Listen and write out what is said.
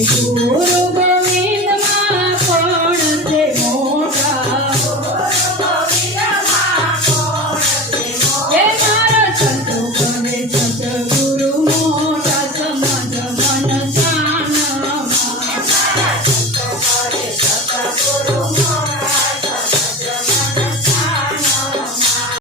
Seguro